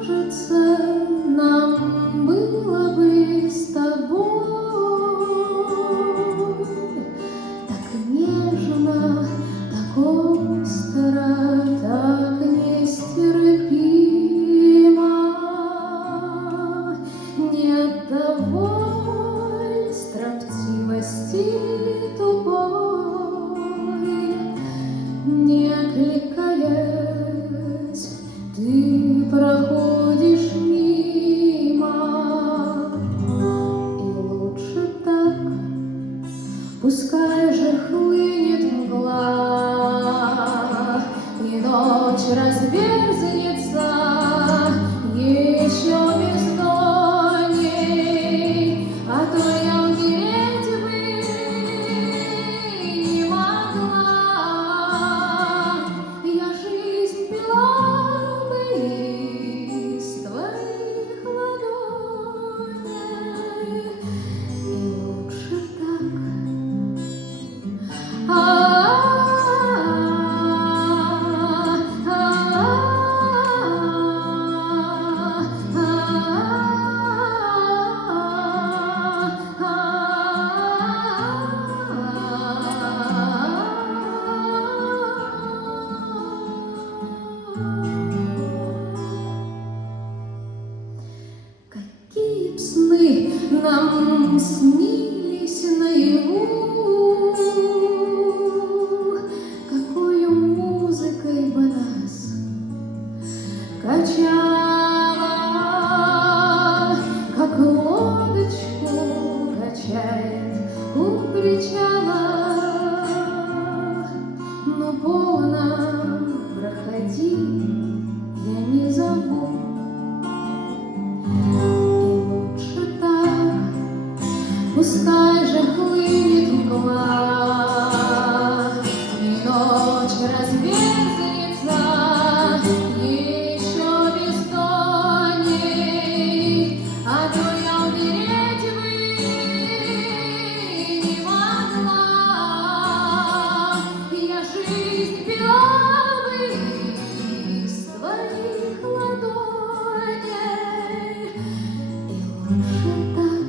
кажется, нам было бы с тобой так нежно, так остро, так нестерпимо. Нет доволь строптивости тупой, не кликаясь, ты проходишь мимо. И лучше так, пускай же хлынет мгла, и ночь разверзнется еще бездонней, а то я умереть бы не могла. Я жизнь пила бы из твоих ладоней, и лучше так. Какие б сны нам снились наяву, какою музыкой бы нас качала, как лодочку качает у причала. Но полно проходи, я не забуду. Пускай же хлынет мгла, и ночь разверзнется еще бездонней, а то я умереть бы не могла. Я жизнь пила бы из твоих ладоней, и лучше так.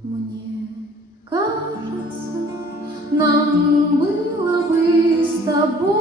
Мне кажется, нам было бы с тобой